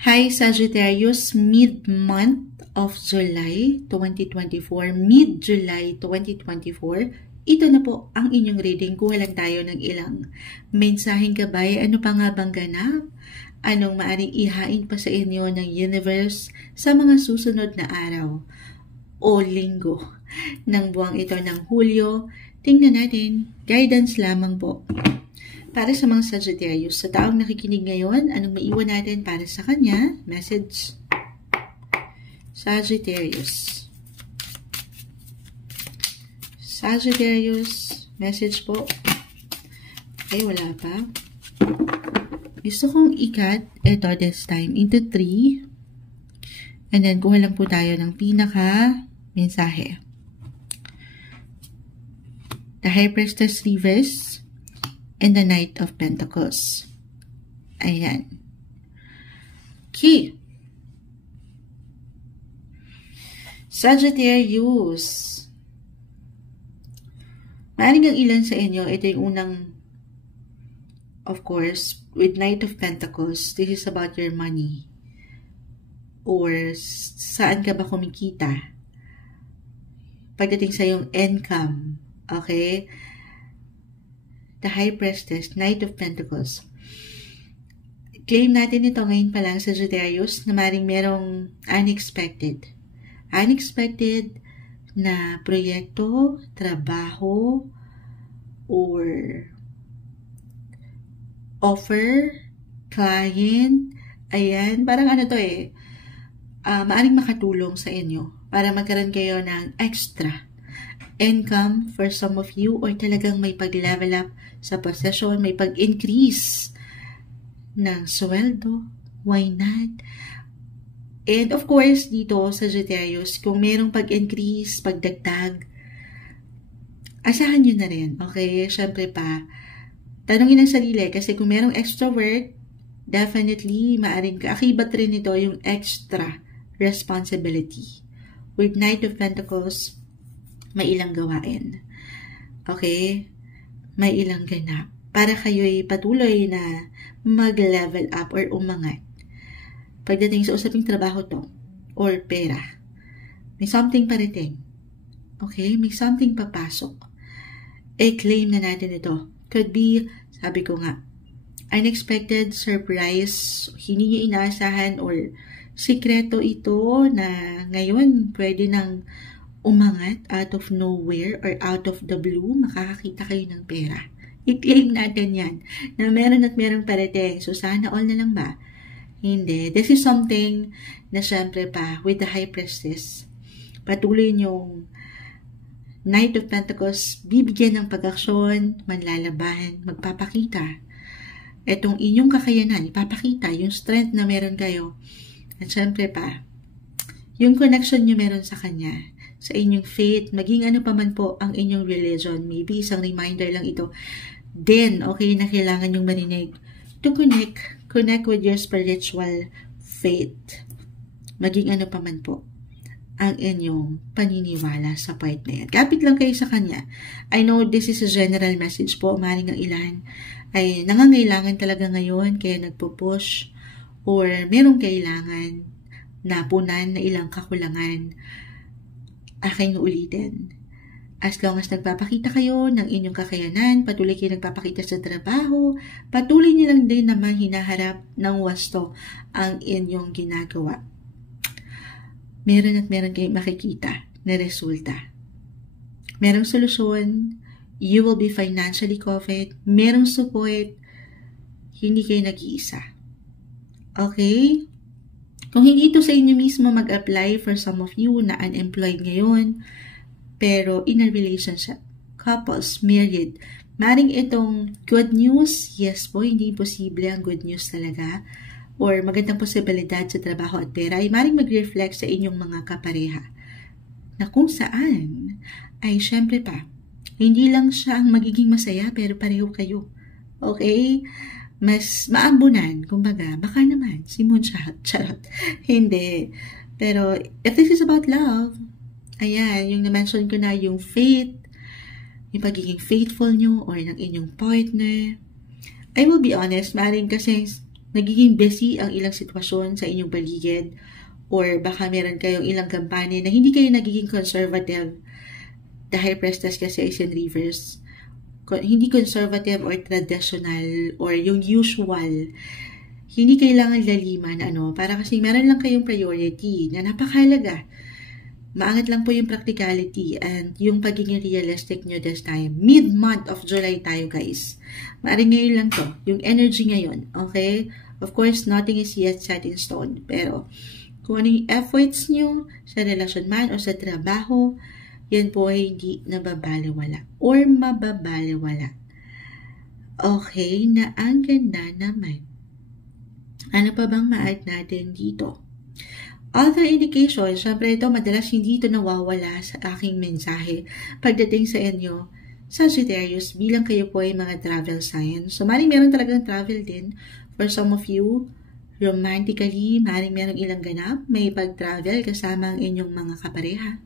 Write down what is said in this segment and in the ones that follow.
Hi Sagittarius, mid-month of July 2024, mid-July 2024, ito na po ang inyong reading. Kuha lang tayo ng ilang mensaheng gabay. Ano pa nga bang ganap? Anong maaring ihain pa sa inyo ng universe sa mga susunod na araw o linggo ng buwang ito ng Hulyo? Tingnan natin, guidance lamang po. Para sa mga Sagittarius, sa taong nakikinig ngayon, anong maiwan natin para sa kanya? Message. Sagittarius. Sagittarius, message po. Okay, wala pa. Gusto kong ikat ito this time into 3. And then, kuha lang po tayo ng pinaka mensahe. The High Priestess Reverse and the Knight of Pentacles. Ayan. Okay. Sagittarius. Maaaring ang ilan sa inyo, ito yung unang, of course, with Knight of Pentacles, this is about your money. Or saan ka ba kumikita? Pagdating sa yung income. Okay? The High Priestess, Knight of Pentacles. Claim natin ito ngayon pa lang sa Sagittarius na maring merong unexpected. Unexpected na proyekto, trabaho, or offer, client. Ayan, parang ano to maaring makatulong sa inyo para magkaroon kayo ng extra income for some of you, or talagang may pag-level up sa possession, may pag-increase ng sweldo. Why not? And of course, dito sa Sagittarius, kung merong pag-increase, pagdagdag, asahan nyo na rin. Okay? Siyempre pa, tanongin ang sarili, kasi kung merong extra work, definitely, maaring kaakibat rin ito yung extra responsibility. With Knight of Pentacles, may ilang gawain. Okay? May ilang ganap. Para kayo'y patuloy na mag-level up or umangat. Pagdating sa usaping trabaho to, or pera, may something parating. Okay? May something papasok. Claim na natin ito. Could be, sabi ko nga, unexpected surprise, hindi nyo inaasahan, or sikreto ito na ngayon pwede nang umangat out of nowhere or out of the blue, makakakita kayo ng pera. I-claim natin yan na meron at merong parating. So, sana all na lang ba? Hindi. This is something na syempre pa with the High Priestess. Patuloy niyong Knight of Pentacles, bibigyan ng pag-aksyon, manlalaban, magpapakita. Itong inyong kakayanan, ipapakita yung strength na meron kayo. At syempre pa, yung connection nyo meron sa Kanya, sa inyong faith, maging ano pa man po ang inyong religion. Maybe isang reminder lang ito. Then, okay na kailangan yung marinig to connect with your spiritual faith. Maging ano pa man po ang inyong paniniwala sa point na yan. Kapit lang kayo sa Kanya. I know this is a general message po. Maring ang ilan ay nangangailangan talaga ngayon, kaya nagpo-push, or merong kailangan na punan na ilang kakulangan. Aking ulitin. As long as nagpapakita kayo ng inyong kakayanan, patuloy kayo nagpapakita sa trabaho, patuloy nyo lang din naman hinaharap ng wasto ang inyong ginagawa. Meron at meron kayong makikita na resulta. Merong solusyon, you will be financially covered, merong support, hindi kayo nag-iisa. Okay? Kung hindi ito sa inyo mismo mag-apply, for some of you na unemployed ngayon, pero in a relationship, couples, married, maring itong good news, yes po, hindi imposible ang good news talaga, or magandang posibilidad sa trabaho at pera, ay maring mag-reflect sa inyong mga kapareha, na kung saan, ay syempre pa, hindi lang siya ang magiging masaya, pero pareho kayo. Okay? Mas maambunan, kumbaga, baka naman, si Moonshot, charot, hindi. Pero, if this is about love, ayan, yung na-mention ko na, yung faith, yung pagiging faithful nyo, or ng inyong partner, I will be honest, maaaring kasi nagiging busy ang ilang sitwasyon sa inyong paligid, or baka meron kayong ilang kampanya na hindi kayo nagiging conservative dahil prestas kasi is in reverse. Hindi conservative or traditional or yung usual. Hindi kailangan laliman, para kasi meron lang kayong priority na napakahalaga. Maangat lang po yung practicality and yung pagiging realistic nyo this time. Mid-month of July tayo, guys. Maaring ngayon lang to. Yung energy ngayon, okay? Of course, nothing is yet set in stone. Pero, kung ano yung efforts nyo sa relasyon man o sa trabaho, yan po ay hindi nababaliwala or mababaliwala. Okay, na ang ganda naman. Ano pa bang ma-add natin dito? Other indications, syempre ito, madalas hindi ito nawawala sa aking mensahe pagdating sa inyo, Sagittarius, bilang kayo po ay mga travel signs. So, maring meron talagang travel din for some of you. Romantically, maring meron ilang ganap, may pag-travel kasama ang inyong mga kapareha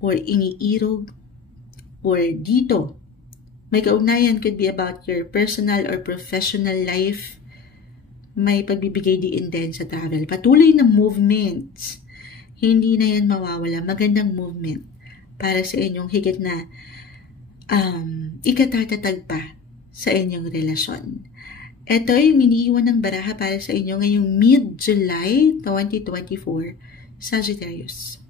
or iniirog or dito. May kaugnayan, could be about your personal or professional life. May pagbibigay din sa travel. Patuloy na movements. Hindi na yan mawawala. Magandang movement para sa inyong higit na ikatatatag pa sa inyong relasyon. Ito ay miniiwan ng baraha para sa inyo ngayong mid-July 2024, Sagittarius.